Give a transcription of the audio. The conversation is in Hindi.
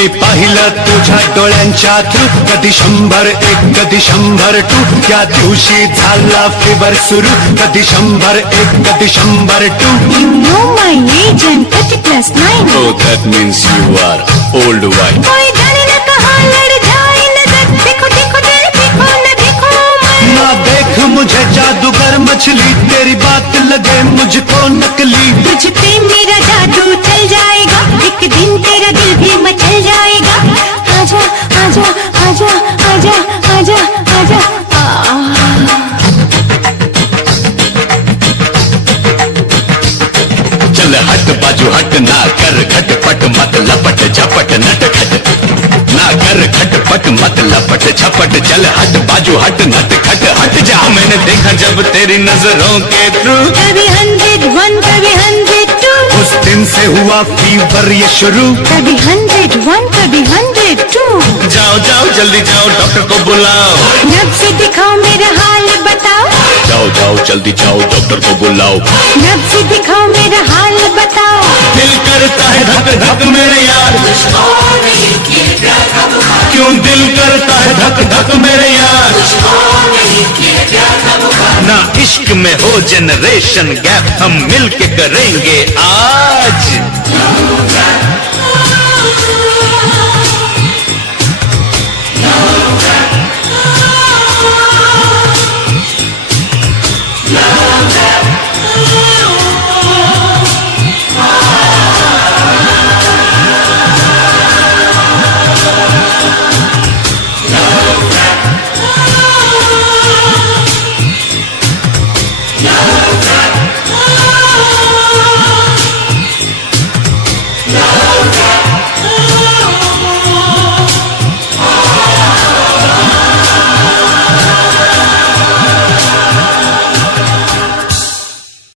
मी पाहिलं तुझ्या डोळ्यांच्या थ्रू, कधी 101 कधी 102, त्या दिवशी झाला फिवर सुरू, कधी 101 कधी 102. You know my age and 30+9. Oh, that means you are old white. कोई जाने न कहाँ लड़ जाए नजर, देखो देखो दिल देखो न देखो मन। ना देख मुझे जादूगर मछली, तेरी बात लगे मुझको नकली। तुझ पे मेरा जादू चल जाएगा, एक दिन तेरा दिल भी मचल जाएगा। आजा आजा आजा आजा आजा आजा चल हट बाजू हट, ना कर खटपट मत लपट झपट नटखट, ना कर खटपट मत लपट झपट, चल हट बाजू हट नट खट हट जा। मैंने देखा जब तेरी नजरों के थ्रू, कभी 101 कभी 102, उस दिन से हुआ फीवर ये शुरू। कभी 101 कभी 102। जाओ जाओ जल्दी जाओ डॉक्टर को बुलाओ, नब से दिखाओ मेरा हाल बताओ, जाओ जाओ जल्दी जाओ डॉक्टर को बुलाओ। नब से दिखाओ मेरा हाल बताओ। दिल करता है धक धक मेरे यार, क्यों दिल करता है धक धक मेरे यार। ना इश्क में हो जनरेशन गैप, हम मिलके करेंगे आज।